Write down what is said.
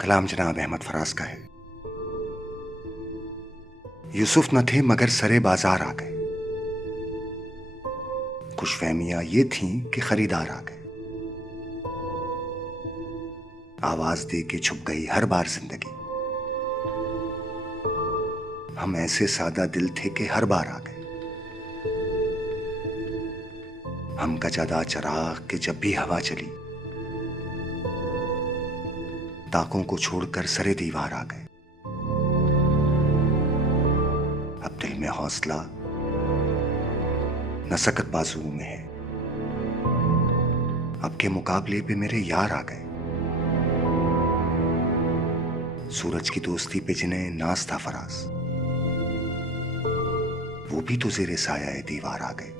कलाम जनाब अहमद फराज का है। यूसुफ न थे मगर सरे बाजार आ गए। खुशफहमियां ये थीं कि खरीदार आ गए। आवाज दे के छुप गई हर बार जिंदगी। हम ऐसे सादा दिल थे कि हर बार आ गए। हम गजादा चराग के जब भी हवा चली, ताकों को छोड़कर सरे दीवार आ गए। अब दिल में हौसला न सकत बाजुओं में है। अब के मुकाबले पे मेरे यार आ गए। सूरज की दोस्ती पे जिन्हें नाज था फराज, वो भी तो जेरे साया दीवार आ गए।